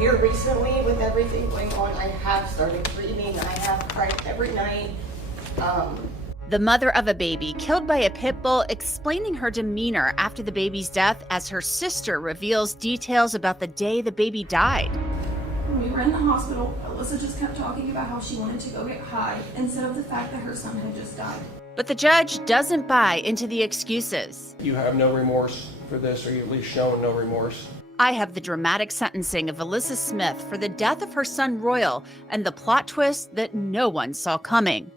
Here recently, with everything going on, I have started grieving. I have cried every night. The mother of a baby killed by a pit bull explaining her demeanor after the baby's death as her sister reveals details about the day the baby died. When we were in the hospital, Alyssa just kept talking about how she wanted to go get high instead of the fact that her son had just died. But the judge doesn't buy into the excuses. You have no remorse for this, or you at least shown no remorse. I have the dramatic sentencing of Alyssa Smith for the death of her son Royal and the plot twist that no one saw coming.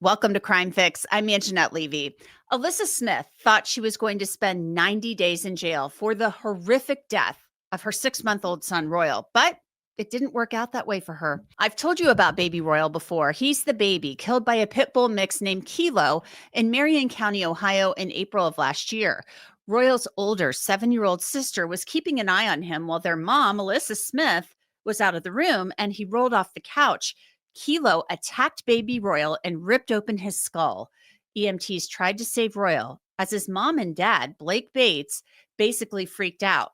Welcome to Crime Fix. I'm Angenette Levy. Alyssa Smith thought she was going to spend 90 days in jail for the horrific death of her 6-month-old son, Royal, but it didn't work out that way for her. I've told you about baby Royal before. He's the baby killed by a pit bull mix named Kilo in Marion County, Ohio in April of last year. Royal's older 7-year-old sister was keeping an eye on him while their mom, Alyssa Smith, was out of the room, and he rolled off the couch. Kilo attacked baby Royal and ripped open his skull. EMTs tried to save Royal as his mom and dad, Blake Bates, basically freaked out.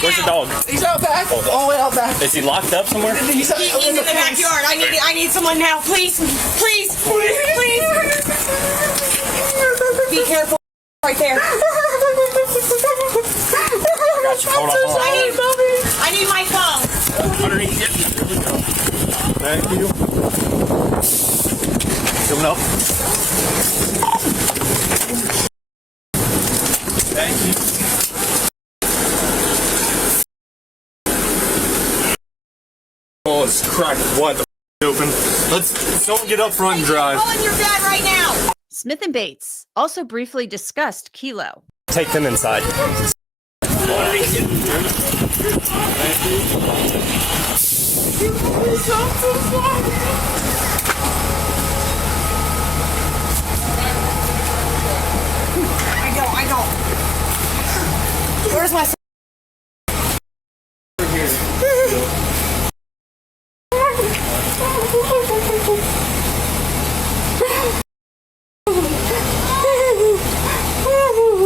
Where's the dog? He's out back. All the way out back. Is he locked up somewhere? He's in the backyard. I need someone now. Please. Be careful. Right there. Hold on. I need my phone. Underneath it. Thank you. Coming up. Thank you. Oh, it's cracked. What the open? Let's someone get up front and drive. Calling your dad right now. Smith and Bates also briefly discussed Kilo. Take them inside. I don't. Where's my son?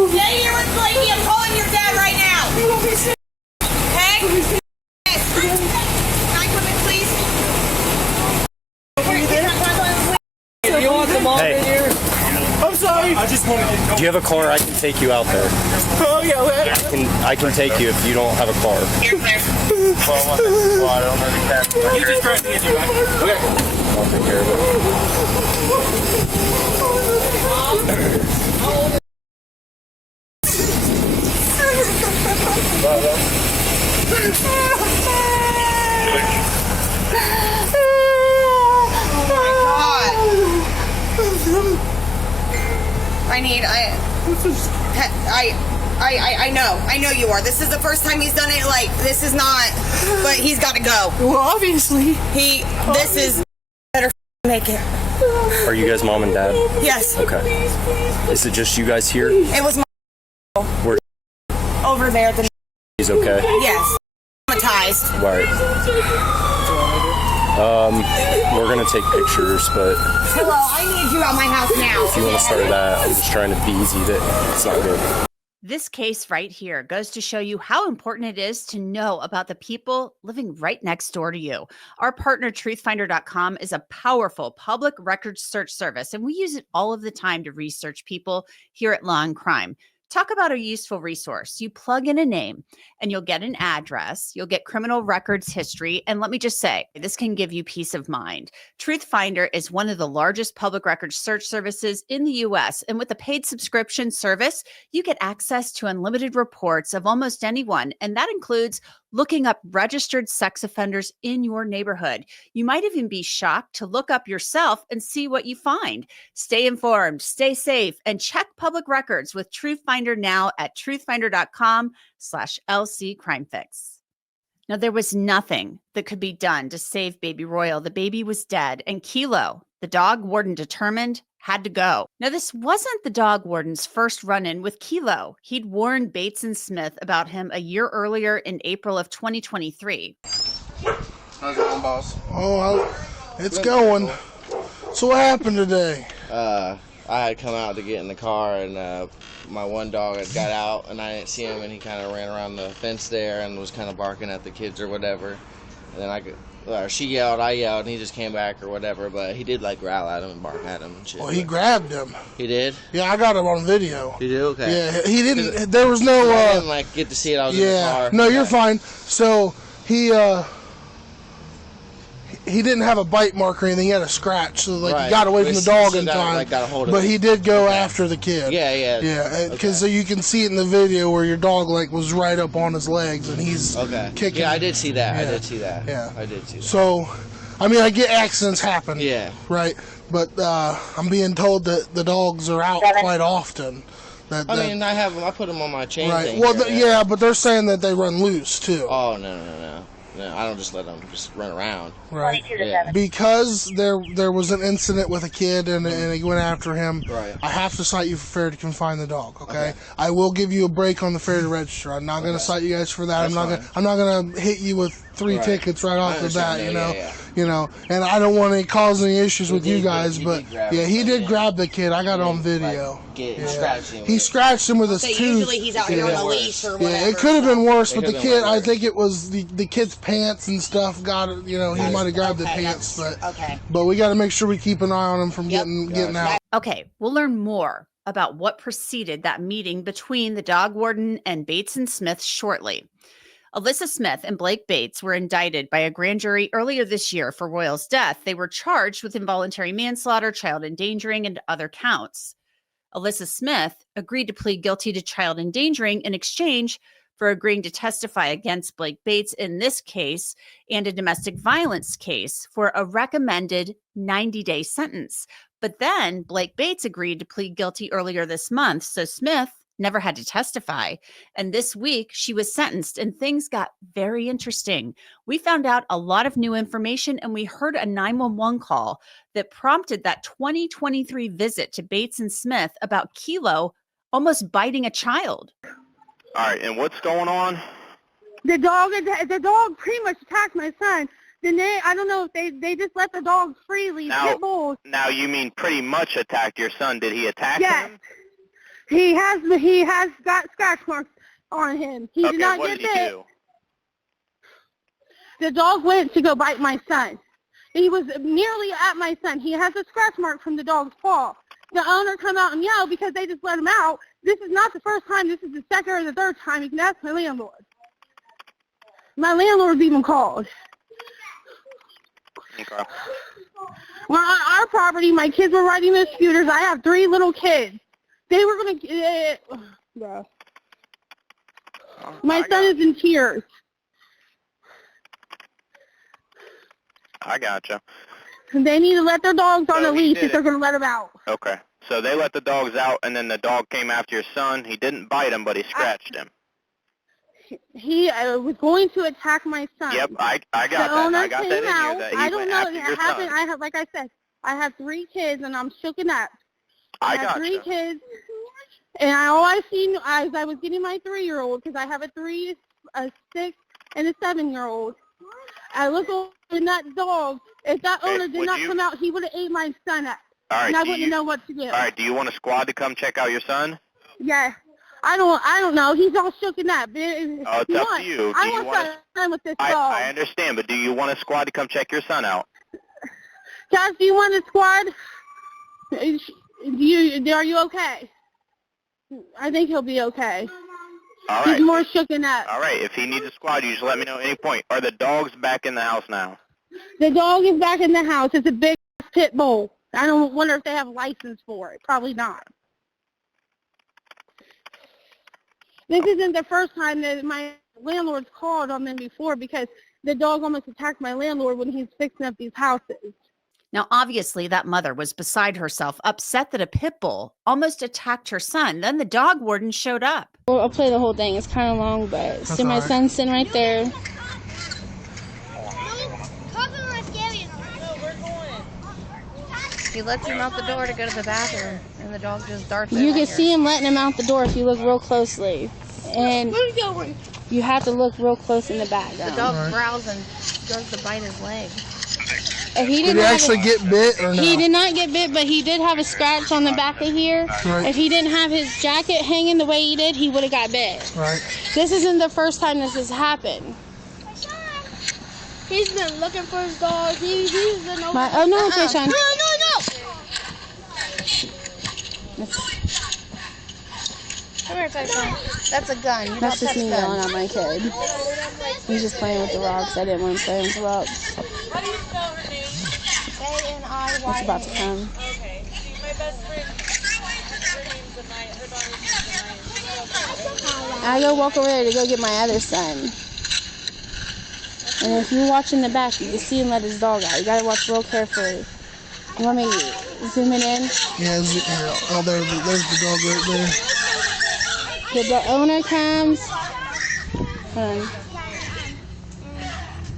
Stay here with Blakey. I'm calling your dad right now. Okay? Yes. Can I come in, please? Do you want them all Hey. in here? I'm sorry. I just wanted to. Do you have a car? I can take you out there. Oh yeah, I can take you if you don't have a car. Here, there. You just drive me in here, right? Okay. I'll take care of it. I know you are. This is the first time he's done it. Like, this is not, but he's got to go. Well, obviously. This is better make it. Are you guys mom and dad? Yes. Okay. Is it just you guys here? It was my Where over there at the. he's okay? Yes. Traumatized. Right. We're gonna take pictures, but Hello, I need you at my house now. if you want to start that, I'm just trying to be easy. That it's not good. This case right here goes to show you how important it is to know about the people living right next door to you. Our partner, truthfinder.com, is a powerful public records search service, and we use it all of the time to research people here at Law&Crime. Talk about a useful resource. You plug in a name and you'll get an address, you'll get criminal records history, and let me just say, this can give you peace of mind. TruthFinder is one of the largest public records search services in the US, and with a paid subscription service, you get access to unlimited reports of almost anyone, and that includes looking up registered sex offenders in your neighborhood. You might even be shocked to look up yourself and see what you find. Stay informed, stay safe, and check public records with TruthFinder now at truthfinder.com/LC Crime Fix. Now, there was nothing that could be done to save baby Royal. The baby was dead, and Kilo, the dog warden determined, had to go. Now, this wasn't the dog warden's first run-in with Kilo. He'd warned Bates and Smith about him a year earlier in April of 2023. How's it going, boss? Oh, it's going. So what happened today? I I had come out to get in the car, and my one dog had got out, and I didn't see him, and he kind of ran around the fence there and was kind of barking at the kids or whatever. And then she yelled, I yelled, and he just came back or whatever, but he did like growl at him and bark at him and shit. Well, he grabbed him. He did? Yeah, I got him on video. You did? Okay. Yeah, he didn't, there was no, I didn't like get to see it, I was in the car. No, you're fine. So, he didn't have a bite mark or anything. He had a scratch, so like he got away from the dog in time. But he did go after the kid. Yeah. Because so you can see it in the video where your dog like was right up on his legs and he's kicking. Yeah, I did see that. Yeah. I did see that. Yeah, I did see that. So, I mean, I get accidents happen. Yeah. Right, but I'm being told that the dogs are out quite often. I mean, I put them on my chain. Right. Thing Well, here, but they're saying that they run loose too. Oh no. No, I don't just let them just run around. Right. Yeah. Because there was an incident with a kid and he went after him. Right. I have to cite you for failure to confine the dog. Okay. I will give you a break on the failure to register. I'm not going to cite you guys for that. I'm not going to hit you with 3 tickets right off the bat. You know. And I don't want to cause any issues with you guys. But he did grab the kid. I got it on video. He scratched him with his tooth. Usually he's out here on a leash or whatever. Yeah, it could have been worse, but the kid, I think it was the kid's pants and stuff got it, he might have grabbed the pants, but we got to make sure we keep an eye on him from getting out. Okay, we'll learn more about what preceded that meeting between the dog warden and Bates and Smith shortly. Alyssa Smith and Blake Bates were indicted by a grand jury earlier this year for Royal's death. They were charged with involuntary manslaughter, child endangering, and other counts. Alyssa Smith agreed to plead guilty to child endangering in exchange for agreeing to testify against Blake Bates in this case and a domestic violence case for a recommended 90-day sentence. But then Blake Bates agreed to plead guilty earlier this month, so Smith never had to testify. And this week she was sentenced and things got very interesting. We found out a lot of new information and we heard a 911 call that prompted that 2023 visit to Bates and Smith about Kilo almost biting a child. All right, and what's going on? The dog pretty much attacked my son. Then I don't know if they just let the dog freely. Pit bulls. Now you mean pretty much attacked your son? Did he attack him? He has got scratch marks on him. He did not get bit. Do? The dog went to go bite my son. He was nearly at my son. He has a scratch mark from the dog's paw. The owner come out and yell because they just let him out. This is not the first time. This is the second or the third time. You can ask my landlord. My landlord's even called. Okay. Well, on our property, my kids were riding their scooters. I have 3 little kids. They were going to... my son is in tears. I gotcha. They need to let their dogs on a leash if they're going to let them out. Okay. So they let the dogs out, and then the dog came after your son. He didn't bite him, but he scratched him. He was going to attack my son. Yep, I got the that. owner I got came that in out. here that he I don't went know. after It your happened. son. Like I said, I have 3 kids, and I'm shooken up. I have 3 kids, and all I seen as I was getting my 3-year-old, because I have a 3, a 6, and a 7-year-old. I look over that dog. If that owner did not come out, he would have ate my son up. All right, and I wouldn't know what to do. All right, do you want a squad to come check out your son? Yeah. I don't know. He's all shooken up. It's up to you. I want fun with this dog. I understand, but do you want a squad to come check your son out? Josh, do you want a squad? Are you okay? I think he'll be okay. All right. He's more shooken up. All right. If he needs a squad, you just let me know at any point. Are the dogs back in the house now? The dog is back in the house. It's a big pit bull. I don't wonder if they have a license for it. Probably not. This isn't the first time that my landlord's called on them before because the dog almost attacked my landlord when he's fixing up these houses. Now, obviously, that mother was beside herself, upset that a pit bull almost attacked her son. Then the dog warden showed up. Well, I'll play the whole thing. It's kind of long, but see my son sitting right there. He lets him out the door to go to the bathroom, and the dog just darts You can see him letting him out the door if you look real closely. And you have to look real close in the back. The dog growls and goes to bite his leg. If he did he actually get bit or no? He did not get bit, but he did have a scratch on the back of here. Right. If he didn't have his jacket hanging the way he did, he would have got bit. Right. This isn't the first time this has happened. He's been looking for his dog. He's been over. Oh no, Chacon. No. Come here, Tyson. That's a gun. You That's don't just me touch yelling guns. at my kid. He's just playing with the rocks. I didn't want him playing with the rocks. How do you spell her name? A-N-I-Y-A. It's about to come. Okay. See, my best friend, her name's Anaya. Her daughter's name's Anaya. I go walk over there to go get my other son. And if you watch in the back, you can see him let his dog out. You gotta watch real carefully. You want me to zoom it in? Yeah, oh, there's the dog right there. The owner comes.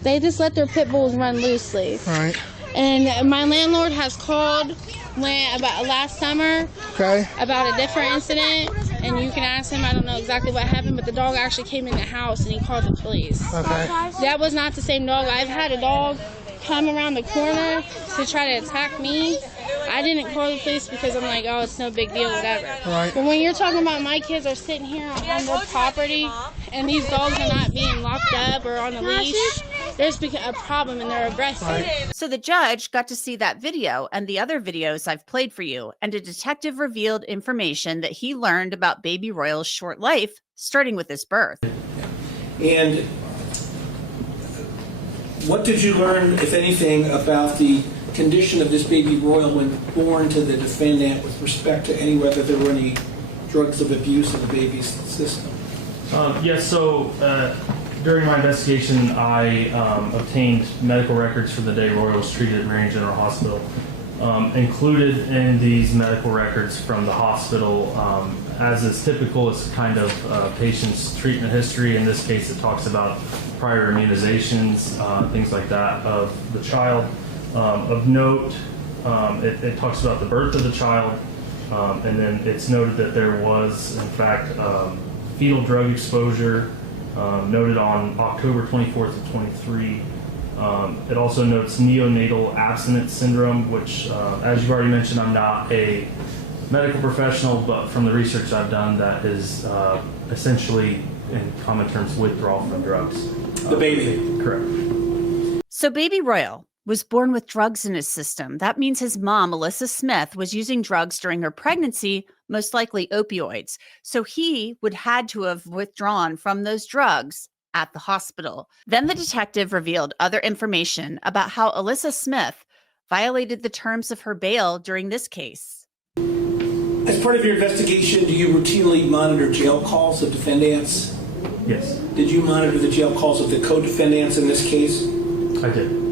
They just let their pit bulls run loosely. Right. And my landlord has called about last summer about a different incident, and you can ask him. I don't know exactly what happened, but the dog actually came in the house and he called the police. Okay. That was not the same dog. I've had a dog come around the corner to try to attack me. I didn't call the police because I'm like, oh, it's no big deal, whatever. Right. But when you're talking about my kids are sitting here on their property and these dogs are not being locked up or on a leash, there's a problem and they're aggressive. Right. So the judge got to see that video and the other videos I've played for you, and a detective revealed information that he learned about baby Royal's short life, starting with his birth. And what did you learn, if anything, about the condition of this baby Royal when born to the defendant with respect to whether there were any drugs of abuse in the baby's system? Yes, so during my investigation, I obtained medical records for the day Royal was treated at Marion General Hospital. Included in these medical records from the hospital, as is typical, is kind of patient's treatment history. In this case, it talks about prior immunizations, things like that of the child. Of note, it talks about the birth of the child, and then it's noted that there was, in fact, fetal drug exposure noted on October 24th of 23. It also notes neonatal abstinence syndrome, which, as you've already mentioned, I'm not a medical professional, but from the research I've done, that is essentially, in common terms, withdrawal from drugs. The baby. Correct. So baby Royal was born with drugs in his system. That means his mom, Alyssa Smith, was using drugs during her pregnancy, most likely opioids. So he would had to have withdrawn from those drugs at the hospital. Then the detective revealed other information about how Alyssa Smith violated the terms of her bail during this case. As part of your investigation, do you routinely monitor jail calls of defendants? Yes. Did you monitor the jail calls of the co-defendants in this case? I did.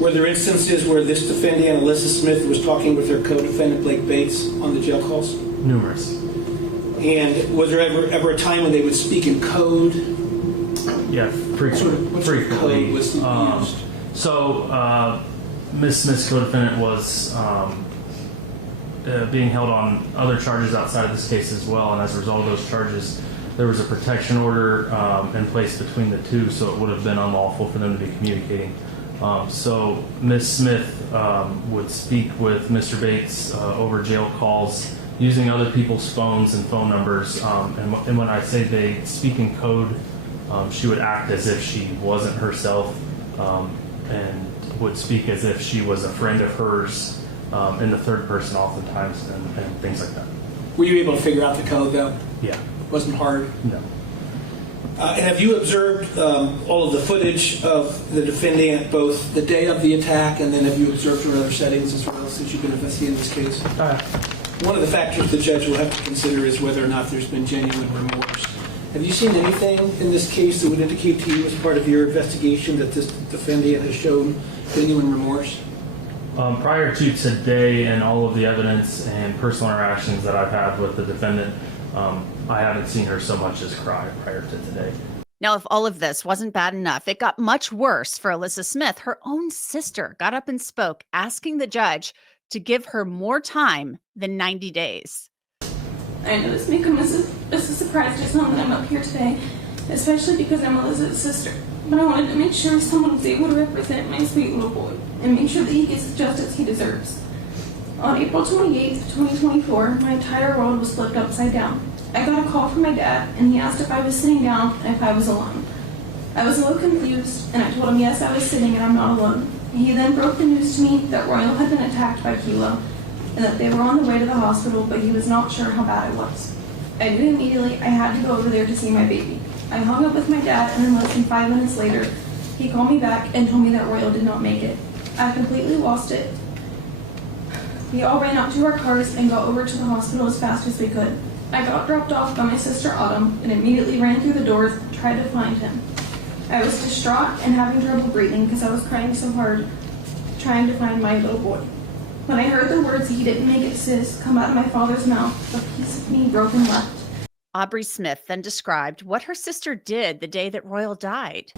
Were there instances where this defendant, Alyssa Smith, was talking with her co-defendant, Blake Bates, on the jail calls? Numerous. And was there ever a time when they would speak in code? Yeah, frequently. What sort of code was used? So, Ms. Smith's co-defendant was being held on other charges outside of this case as well, and as a result of those charges, there was a protection order in place between the two, so it would have been unlawful for them to be communicating. So Ms. Smith would speak with Mr. Bates over jail calls using other people's phones and phone numbers. And when I say they speak in code, she would act as if she wasn't herself and would speak as if she was a friend of hers in the third person oftentimes and things like that. Were you able to figure out the code though? Yeah. Wasn't hard? No. And have you observed all of the footage of the defendant, both the day of the attack, and then have you observed her in other settings as well since you've been investigating this case? One of the factors the judge will have to consider is whether or not there's been genuine remorse. Have you seen anything in this case that would indicate to you as part of your investigation that this defendant has shown genuine remorse? Prior to today and all of the evidence and personal interactions that I've had with the defendant, I haven't seen her so much as cry prior to today. Now, if all of this wasn't bad enough, it got much worse for Alyssa Smith. Her own sister got up and spoke, asking the judge to give her more time than 90 days. I know this may come as a surprise to some that I'm up here today, especially because I'm Alyssa's sister. but I wanted to make sure someone was able to represent my sweet little boy and make sure that he gets the justice he deserves. On April 28th, 2024, my entire world was flipped upside down. I got a call from my dad, and he asked if I was sitting down and if I was alone. I was a little confused, and I told him yes, I was sitting and I'm not alone. He then broke the news to me that Royal had been attacked by Kilo, and that they were on the way to the hospital, but he was not sure how bad it was. I knew immediately I had to go over there to see my baby. I hung up with my dad, and then less than 5 minutes later, he called me back and told me that Royal did not make it. I completely lost it. We all ran out to our cars and got over to the hospital as fast as we could. I got dropped off by my sister Autumn and immediately ran through the doors to try to find him. I was distraught and having trouble breathing because I was crying so hard trying to find my little boy. When I heard the words, "He didn't make it, sis," come out of my father's mouth, a piece of me broke and left. Aubrey Smith then described what her sister did the day that Royal died.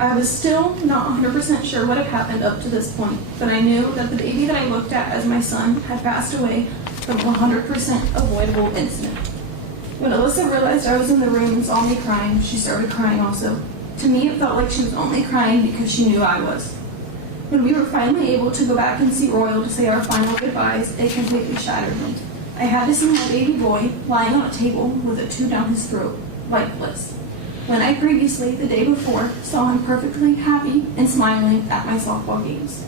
I was still not 100% sure what had happened up to this point, but I knew that the baby that I looked at as my son had passed away from a 100% avoidable incident. When Alyssa realized I was in the room and saw me crying, she started crying also. To me, it felt like she was only crying because she knew I was. When we were finally able to go back and see Royal to say our final goodbyes, it completely shattered me. I had to see my baby boy lying on a table with a tube down his throat, lifeless. When I previously, the day before, saw him perfectly happy and smiling at my softball games.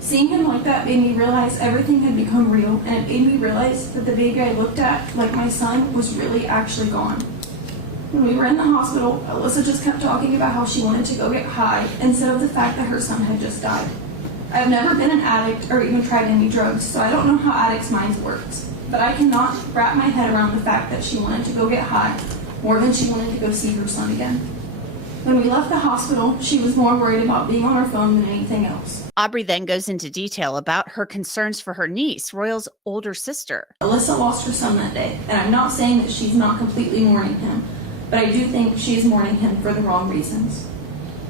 Seeing him like that made me realize everything had become real, and it made me realize that the baby I looked at, like my son, was really actually gone. When we were in the hospital, Alyssa just kept talking about how she wanted to go get high instead of the fact that her son had just died. I've never been an addict or even tried any drugs, so I don't know how addicts' minds works. But I cannot wrap my head around the fact that she wanted to go get high more than she wanted to go see her son again. When we left the hospital, she was more worried about being on her phone than anything else. Aubrey then goes into detail about her concerns for her niece, Royal's older sister. Alyssa lost her son that day, and I'm not saying that she's not completely mourning him, but I do think she is mourning him for the wrong reasons.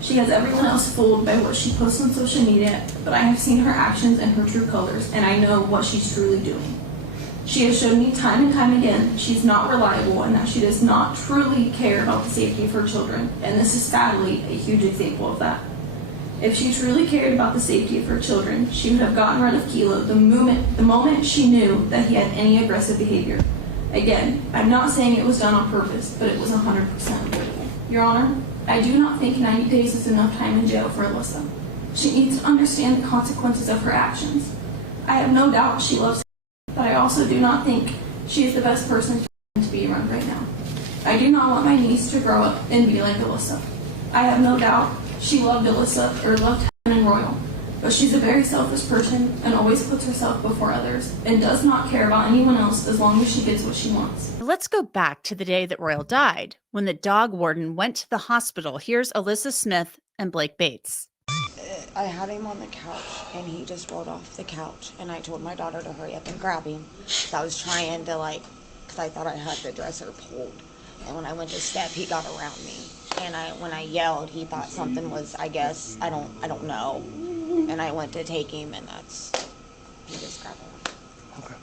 She has everyone else fooled by what she posts on social media, but I have seen her actions and her true colors, and I know what she's truly doing. She has shown me time and time again she's not reliable and that she does not truly care about the safety of her children, and this is sadly a huge example of that. If she truly cared about the safety of her children, she would have gotten rid of Kilo the moment she knew that he had any aggressive behavior. Again, I'm not saying it was done on purpose, but it was 100% avoidable. Your Honor, I do not think 90 days is enough time in jail for Alyssa. She needs to understand the consequences of her actions. I have no doubt she loves him, but I also do not think she is the best person to be around right now. I do not want my niece to grow up and be like Alyssa. I have no doubt she loved Alyssa or loved him and Royal, but she's a very selfish person and always puts herself before others and does not care about anyone else as long as she gets what she wants. Let's go back to the day that Royal died. When the dog warden went to the hospital, here's Alyssa Smith and Blake Bates. I had him on the couch and he just rolled off the couch, and I told my daughter to hurry up and grab him. So I was trying to because I thought I had the dresser pulled. And when I went to step, he got around me. And when I yelled, he thought something was, I guess, I don't know. And I went to take him, and he just grabbed him. Okay.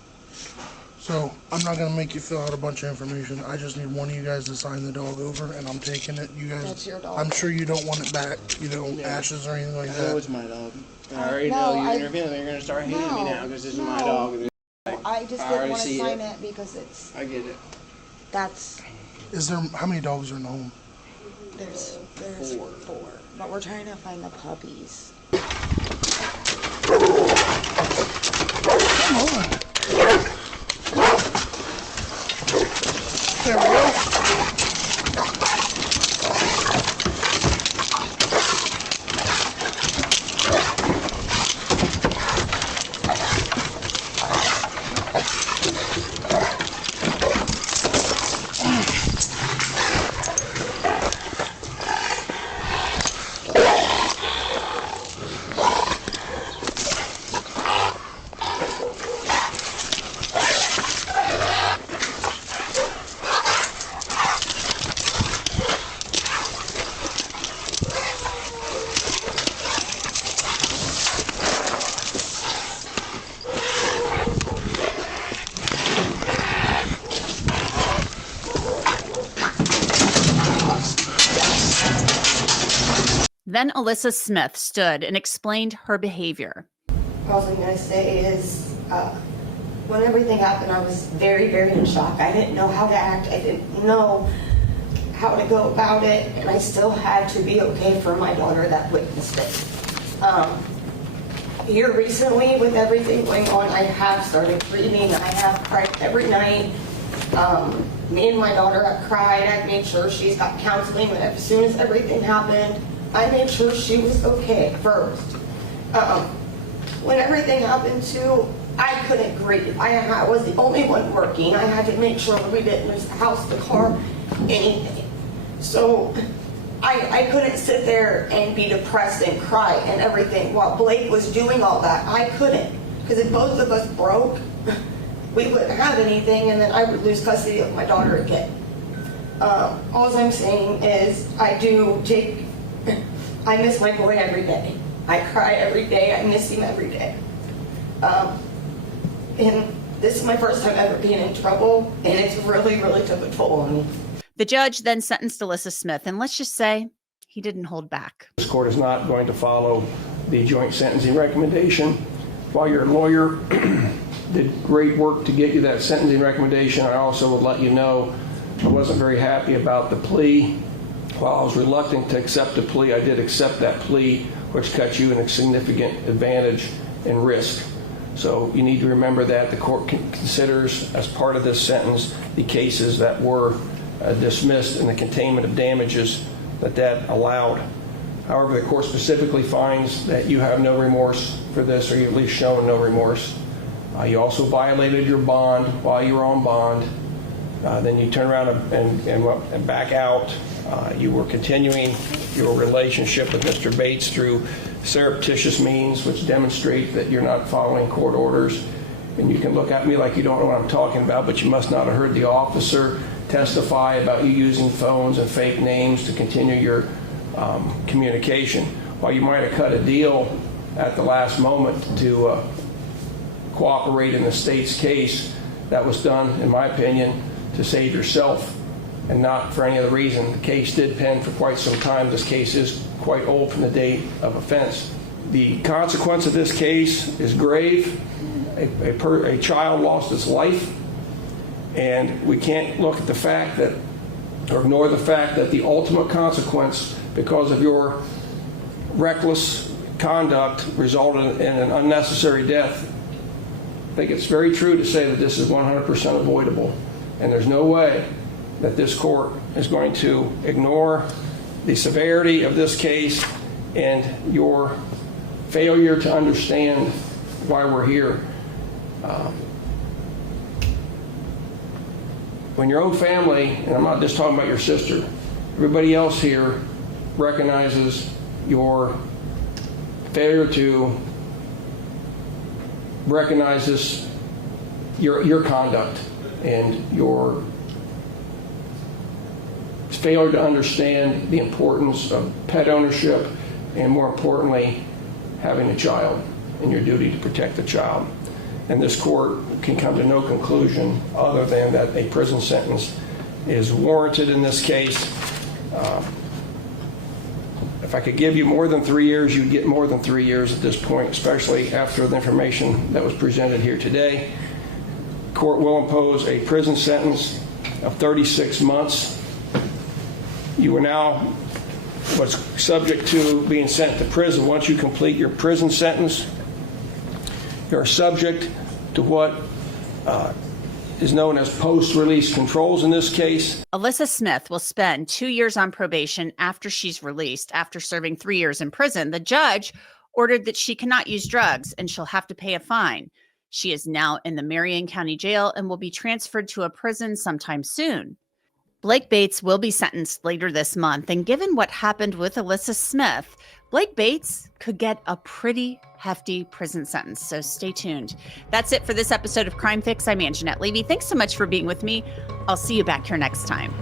So, I'm not going to make you fill out a bunch of information. I just need one of you guys to sign the dog over, and I'm taking it. You guys, that's your dog. I'm sure you don't want it back, ashes or anything like that. I know it's my dog. I already know you're interviewing. You're going to start hating me now because this is my dog. I just didn't want to sign it because it's... I get it. That's... How many dogs are in the home? There's four. But we're trying to find the puppies. Come on. There we go. Then Alyssa Smith stood and explained her behavior. All I'm going to say is when everything happened, I was very, very in shock. I didn't know how to act. I didn't know how to go about it, and I still had to be okay for my daughter that witnessed it. Here recently, with everything going on, I have started grieving. I have cried every night. Me and my daughter have cried. I've made sure she's got counseling. As soon as everything happened, I made sure she was okay first. When everything happened too, I couldn't grieve. I was the only one working. I had to make sure we didn't lose the house, the car, anything. So I couldn't sit there and be depressed and cry and everything while Blake was doing all that. I couldn't, because if both of us broke, we wouldn't have anything, and then I would lose custody of my daughter again. All I'm saying is I miss my boy every day. I cry every day. I miss him every day. And this is my first time ever being in trouble, and it's really, really took a toll on me. The judge then sentenced Alyssa Smith, and let's just say he didn't hold back. This court is not going to follow the joint sentencing recommendation. While your lawyer did great work to get you that sentencing recommendation, I also would let you know I wasn't very happy about the plea. While I was reluctant to accept the plea, I did accept that plea, which cut you in a significant advantage and risk. So you need to remember that the court considers as part of this sentence the cases that were dismissed and the containment of damages that allowed. However, the court specifically finds that you have no remorse for this, or you at least shown no remorse. You also violated your bond while you were on bond. Then you turn around and back out. You were continuing your relationship with Mr. Bates through surreptitious means, which demonstrate that you're not following court orders. And you can look at me like you don't know what I'm talking about, but you must not have heard the officer testify about you using phones and fake names to continue your communication. While you might have cut a deal at the last moment to cooperate in the state's case, that was done, in my opinion, to save yourself and not for any other reason. The case did pen for quite some time. This case is quite old from the date of offense. The consequence of this case is grave. A child lost its life, and we can't look at the fact that, or ignore the fact that the ultimate consequence, because of your reckless conduct, resulted in an unnecessary death. I think it's very true to say that this is 100% avoidable, and there's no way that this court is going to ignore the severity of this case and your failure to understand why we're here. When your own family, and I'm not just talking about your sister, everybody else here recognizes your failure to recognize this, your conduct and your failure to understand the importance of pet ownership, and more importantly, having a child and your duty to protect the child. And this court can come to no conclusion other than that a prison sentence is warranted in this case. If I could give you more than 3 years, you'd get more than 3 years at this point, especially after the information that was presented here today. Court will impose a prison sentence of 36 months. You are now what's subject to being sent to prison. Once you complete your prison sentence, you're subject to what is known as post-release controls in this case. Alyssa Smith will spend 2 years on probation after she's released. After serving 3 years in prison, the judge ordered that she cannot use drugs and she'll have to pay a fine. She is now in the Marion County Jail and will be transferred to a prison sometime soon. Blake Bates will be sentenced later this month, and given what happened with Alyssa Smith, Blake Bates could get a pretty hefty prison sentence, so stay tuned. That's it for this episode of Crime Fix. I'm Angenette Levy. Thanks so much for being with me. I'll see you back here next time.